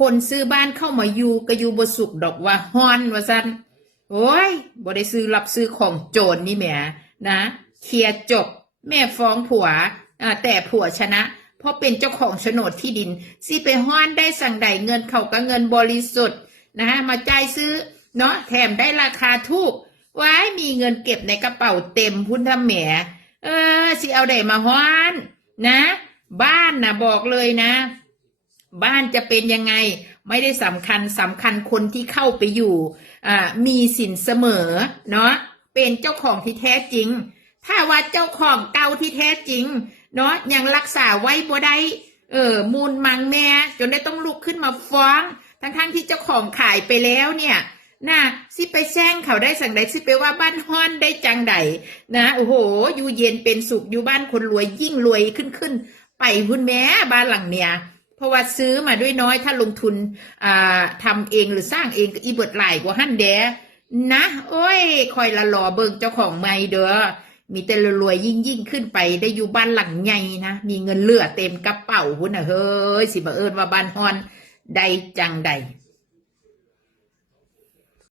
คนซื้อบ้านเข้ามาอยู่ก็อยู่บ่สุขดอกว่าฮ้อนว่าซั่นโอ้ยบ่ได้ซื้อรับซื้อของโจรนี่แหมนะเคลียร์จบแม่ฟ้องผัวแต่ผัวชนะเพราะเป็นเจ้าของโฉนดที่ดินสิไปฮ้อนได้สั่งใดเงินเขาก็เงินบริสุทธิ์นะมาจ่ายซื้อเนาะแถมได้ราคาถูกไว้มีเงินเก็บในกระเป๋าเต็มพุ่นทำแหมสิเอาได้มาฮ้อนนะบ้านนะบอกเลยนะบ้านจะเป็นยังไงไม่ได้สำคัญคนที่เข้าไปอยู่มีสินเสมอเนาะเป็นเจ้าของที่แท้จริงถ้าว่าเจ้าของเก่าที่แท้จริงเนาะยังรักษาไว้บ่ได้มูลมังแม่จนได้ต้องลุกขึ้นมาฟ้องทั้งที่เจ้าของขายไปแล้วเนี่ยน่ะสิไปแซงเขาได้สั่งใดสิไปว่าบ้านฮ้อนได้จังใดนะโอ้โหอยู่เย็นเป็นสุขอยู่บ้านคนรวยยิ่งรวยขึ้นไปพุ่นแม่บ้านหลังเนี่ยเพราะว่าซื้อมาด้วยน้อยถ้าลงทุนทำเองหรือสร้างเองก็อีเบิดหลายกว่าหั่นแดนะโอ้ยคอยละหล่อเบิ่งเจ้าของใหม่เด้อมีแต่รวยยิ่งขึ้นไปได้อยู่บ้านหลังใหญ่นะมีเงินเหลือเต็มกระเป๋าพุ่นน่ะเฮ้ยสิบ่เอิ้นว่าบ้านฮ้อนได้จังใด